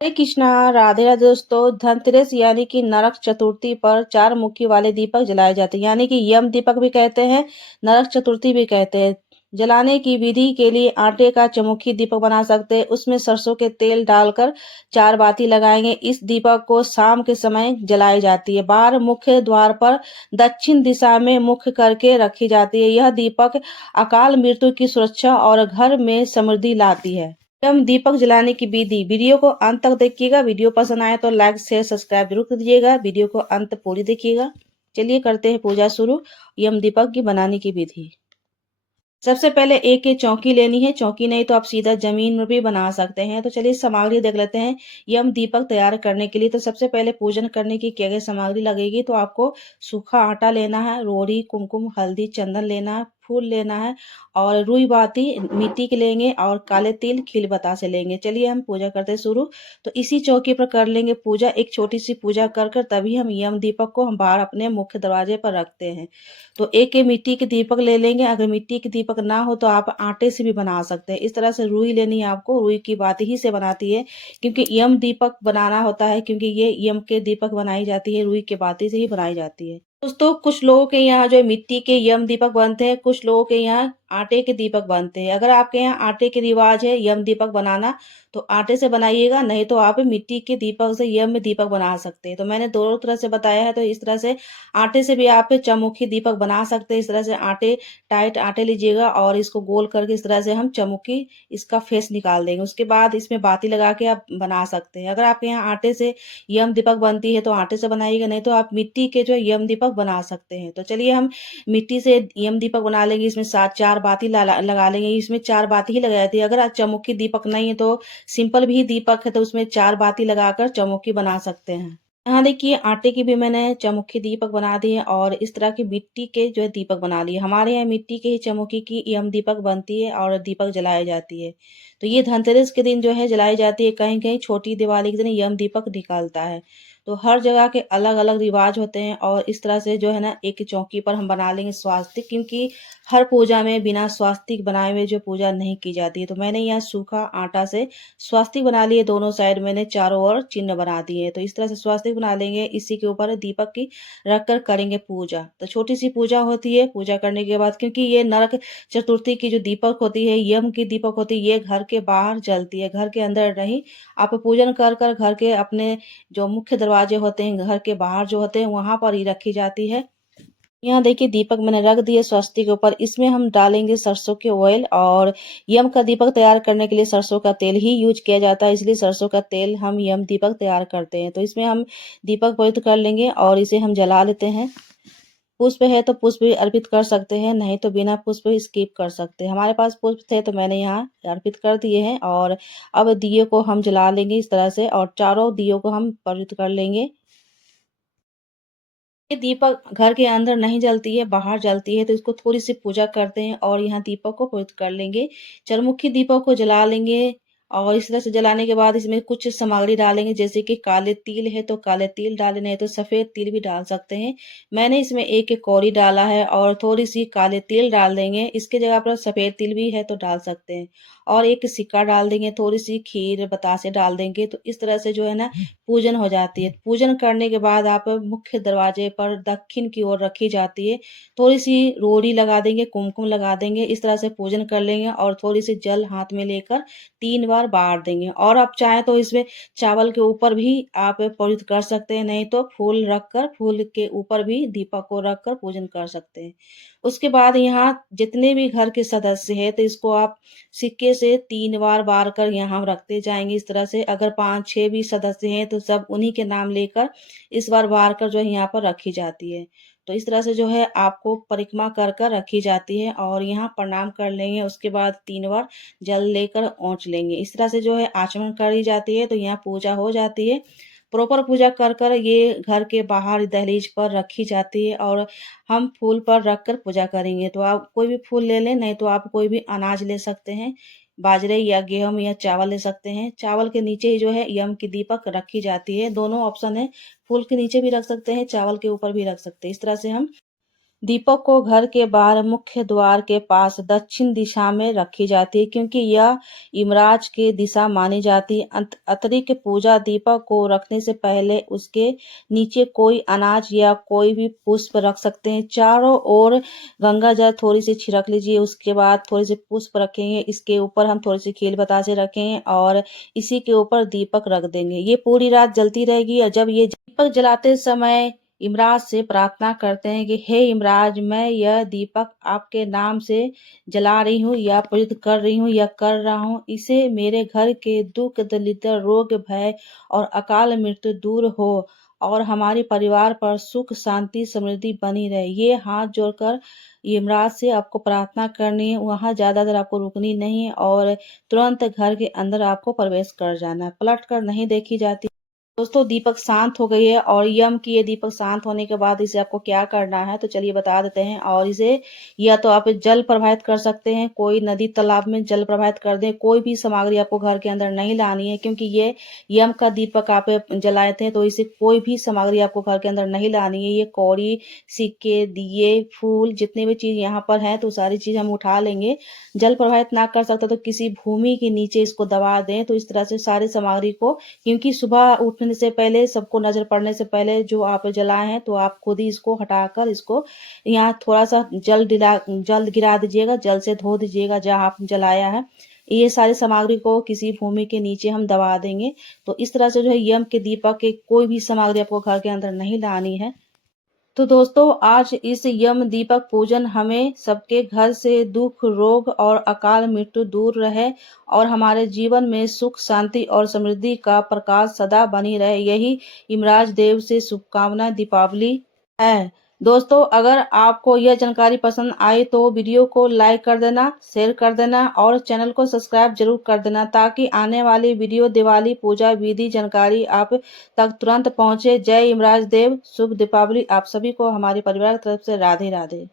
हरे कृष्णा, राधे राधे दोस्तों। धनतेरस यानी कि नरक चतुर्थी पर चार मुखी वाले दीपक जलाए जाते हैं, यानी कि यम दीपक भी कहते हैं, नरक चतुर्थी भी कहते हैं। जलाने की विधि के लिए आटे का चमुखी दीपक बना सकते हैं। उसमें सरसों के तेल डालकर चार बाती लगाएंगे। इस दीपक को शाम के समय जलाई जाती है। बाहर मुख्य द्वार पर दक्षिण दिशा में मुख करके रखी जाती है। यह दीपक अकाल मृत्यु की सुरक्षा और घर में समृद्धि लाती है। एवं दीपक जलाने की विधि। वीडियो को अंत तक देखिएगा। वीडियो पसंद आए तो लाइक शेयर सब्सक्राइब जरूर कर दीजिएगा। वीडियो को अंत पूरी देखिएगा। चलिए करते हैं पूजा शुरू। यम दीपक की बनाने की विधि। सबसे पहले एक चौकी लेनी है। चौकी नहीं तो आप सीधा जमीन में भी बना सकते हैं। तो चलिए सामग्री देख लेते हैं। यम दीपक तैयार करने के लिए तो सबसे पहले पूजन करने की क्या क्या सामग्री लगेगी। तो आपको सूखा आटा लेना है, रोड़ी, कुमकुम, हल्दी, चंदन लेना है, फूल लेना है और रुई बाती मिट्टी के लेंगे और काले तिल खिल बतासे लेंगे। चलिए हम पूजा करते शुरू। तो इसी चौकी पर कर लेंगे पूजा। एक छोटी सी पूजा कर कर तभी हम यम दीपक को हम बाहर अपने मुख्य दरवाजे पर रखते हैं। तो एक मिट्टी के दीपक ले लेंगे। अगर मिट्टी के दीपक ना हो तो आप आटे से भी बना सकते हैं। इस तरह से रुई लेनी है आपको। रुई की बात ही से बनाती है, क्योंकि यम दीपक बनाना होता है, क्योंकि ये यम के दीपक बनाई जाती है, रुई के बाती से ही बनाई जाती है। दोस्तों कुछ लोगों के यहाँ जो मिट्टी के यम दीपक बनते हैं, कुछ लोगों के यहाँ आटे के दीपक बनते हैं। अगर आपके यहाँ आटे के रिवाज है यम दीपक बनाना तो आटे से बनाइएगा, नहीं तो आप मिट्टी के दीपक से यम दीपक बना सकते हैं। तो मैंने दोनों तरह से बताया है। तो इस तरह से आटे से भी आप चमुखी दीपक बना सकते हैं। इस तरह से आटे टाइट आटे लीजिएगा और इसको गोल करके इस तरह से हम चमुखी इसका फेस निकाल देंगे। उसके बाद इसमें बाती लगा के आप बना सकते हैं। अगर आपके यहाँ आटे से यम दीपक बनती है तो आटे से बनाइएगा, नहीं तो आप मिट्टी के जो यम दीपक बना सकते हैं। तो चलिए हम मिट्टी से यम दीपक बना लेंगे। इसमें सात चार बाती लगा लेंगे। इसमें चार बाती ही लगाई थी। अगर चमुखी दीपक नहीं है तो सिंपल भी दीपक है तो उसमें चार बाती लगाकर चमुखी बना सकते हैं। यहाँ देखिए आटे की भी मैंने चमुखी दीपक बना दी है और इस तरह की मिट्टी के जो है दीपक बना लिए। हमारे यहाँ मिट्टी के ही चमुखी की यम दीपक बनती है और दीपक जलाई जाती है। तो ये धनतेरस के दिन जो है जलाई जाती है। कहीं कहीं छोटी दिवाली के दिन यम दीपक निकलता है। तो हर जगह के अलग अलग रिवाज होते हैं और इस तरह से जो है ना एक चौकी पर हम बना लेंगे स्वास्तिक, क्योंकि हर पूजा में बिना स्वास्तिक बनाए हुए जो पूजा नहीं की जाती है। तो मैंने यहाँ सूखा आटा से स्वास्तिक बना लिए। दोनों साइड मैंने चारों ओर चिन्ह बना दिए। तो इस तरह से स्वास्तिक बना लेंगे। इसी के ऊपर दीपक की रख कर करेंगे पूजा। तो छोटी सी पूजा होती है। पूजा करने के बाद, क्योंकि ये नरक चतुर्थी की जो दीपक होती है, यम की दीपक होती है, ये घर के बाहर जलती है, घर के अंदर नहीं। आप पूजन कर कर घर के अपने जो मुख्य दरवाजे होते हैं, घर के बाहर जो होते हैं, वहां पर ही रखी जाती है। यहाँ देखिए दीपक मैंने रख दिए स्वस्तिक के ऊपर। इसमें हम डालेंगे सरसों के ऑयल और यम का दीपक तैयार करने के लिए सरसों का तेल ही यूज किया जाता है, इसलिए सरसों का तेल हम यम दीपक तैयार करते हैं। तो इसमें हम दीपक पवित्र कर लेंगे और इसे हम जला लेते हैं। पुष्प है तो पुष्प भी अर्पित कर सकते हैं, नहीं तो बिना पुष्प स्किप कर सकते हैं। हमारे पास पुष्प थे तो मैंने यहाँ अर्पित कर दिए हैं। और अब दिए को हम जला लेंगे इस तरह से और चारों दियों को हम पवित्र कर लेंगे। ये दीपक घर के अंदर नहीं जलती है, बाहर जलती है। तो इसको थोड़ी सी पूजा करते हैं और यहाँ दीपक को पवित्र कर लेंगे। चरमुखी दीपक को जला लेंगे और इस तरह से जलाने के बाद इसमें कुछ सामग्री डालेंगे, जैसे कि काले तिल है तो काले तिल डाले, नहीं तो सफेद तिल भी डाल सकते हैं। मैंने इसमें एक एक कौड़ी डाला है और थोड़ी सी काले तिल डाल देंगे। इसके जगह पर सफेद तिल भी है तो डाल सकते हैं। और एक सिक्का डाल देंगे, थोड़ी सी खीर बतासे डाल देंगे। तो इस तरह से जो है ना पूजन हो जाती है। पूजन करने के बाद आप मुख्य दरवाजे पर दक्षिण की ओर रखी जाती है। थोड़ी सी रोड़ी लगा देंगे, कुमकुम लगा देंगे। इस तरह से पूजन कर लेंगे और थोड़ी सी जल हाथ में लेकर 3 बार बार देंगे। और आप चाहें तो इसमें चावल के ऊपर भी आप पवित्र कर सकते हैं, नहीं तो फूल रखकर फूल के ऊपर भी दीपक को रखकर पूजन कर सकते हैं। उसके बाद यहाँ जितने भी घर के सदस्य हैं तो इसको आप सिक्के से 3 बार बार कर यहाँ रखते जाएंगे। इस तरह से अगर 5-6 भी सदस्य हैं तो सब उन्हीं के नाम लेकर इस बार बार कर जो है यहाँ पर रखी जाती है। तो इस तरह से जो है आपको परिक्रमा कर कर रखी जाती है और यहाँ प्रणाम कर लेंगे। उसके बाद 3 बार जल लेकर ओंच लेंगे। इस तरह से जो है आचमन करी जाती है। तो यहाँ पूजा हो जाती है। प्रॉपर पूजा कर कर ये घर के बाहर दहलीज पर रखी जाती है और हम फूल पर रख कर पूजा करेंगे। तो आप कोई भी फूल ले लें, नहीं तो आप कोई भी अनाज ले सकते हैं, बाजरे या गेहूं या चावल ले सकते हैं। चावल के नीचे ही जो है यम की दीपक रखी जाती है। दोनों ऑप्शन है, फूल के नीचे भी रख सकते हैं, चावल के ऊपर भी रख सकते हैं। इस तरह से हम दीपक को घर के बाहर मुख्य द्वार के पास दक्षिण दिशा में रखी जाती है, क्योंकि यह यमराज की दिशा मानी जाती है। अतिरिक्त पूजा दीपक को रखने से पहले उसके नीचे कोई अनाज या कोई भी पुष्प रख सकते हैं। चारों ओर गंगा जल थोड़ी सी छिड़क लीजिए, उसके बाद थोड़ी सी पुष्प रखेंगे, इसके ऊपर हम थोड़ी सी खील बतासे रखेंगे और इसी के ऊपर दीपक रख देंगे। ये पूरी रात जलती रहेगी और जब ये दीपक जलाते समय यमराज से प्रार्थना करते हैं कि हे यमराज, मैं यह दीपक आपके नाम से जला रही हूँ या प्रयुक्त कर रही हूँ या कर रहा हूँ। इसे मेरे घर के दुख दरिद्र रोग भय और अकाल मृत्यु दूर हो और हमारे परिवार पर सुख शांति समृद्धि बनी रहे। ये हाथ जोड़कर यमराज से आपको प्रार्थना करनी है। वहाँ ज्यादा देर आपको रुकनी नहीं है और तुरंत घर के अंदर आपको प्रवेश कर जाना है। पलट कर नहीं देखी जाती। दोस्तों, दीपक शांत हो गई है और यम की ये दीपक शांत होने के बाद इसे आपको क्या करना है तो चलिए बता देते हैं। और इसे या तो आप जल प्रवाहित कर सकते हैं, कोई नदी तालाब में जल प्रवाहित कर दें। कोई भी सामग्री आपको घर के अंदर नहीं लानी है, क्योंकि ये यम का दीपक आप जलाए थे, तो इसे कोई भी सामग्री आपको घर के अंदर नहीं लानी है। ये कौड़ी, सिक्के, दिए, फूल, जितने भी चीज यहाँ पर है तो सारी चीज हम उठा लेंगे। जल प्रवाहित ना कर सकते तो किसी भूमि के नीचे इसको दबा दें। तो इस तरह से सारी सामग्री को, क्योंकि सुबह उठने से पहले, सबको नजर पड़ने से पहले जो आप जलाए हैं, तो आप खुद ही इसको हटाकर इसको यहाँ थोड़ा सा जल गिरा दीजिएगा, जल से धो दीजिएगा जहाँ आप जलाया है। ये सारी सामग्री को किसी भूमि के नीचे हम दबा देंगे। तो इस तरह से जो है यम के दीपक के कोई भी सामग्री आपको घर के अंदर नहीं लानी है। तो दोस्तों, आज इस यम दीपक पूजन हमें सबके घर से दुख रोग और अकाल मृत्यु दूर रहे और हमारे जीवन में सुख शांति और समृद्धि का प्रकाश सदा बनी रहे, यही यमराज देव से शुभकामना दीपावली है। दोस्तों, अगर आपको यह जानकारी पसंद आई तो वीडियो को लाइक कर देना, शेयर कर देना और चैनल को सब्सक्राइब जरूर कर देना, ताकि आने वाली वीडियो दिवाली पूजा विधि जानकारी आप तक तुरंत पहुंचे। जय यमराज देव, शुभ दीपावली आप सभी को हमारे परिवार की तरफ से। राधे राधे।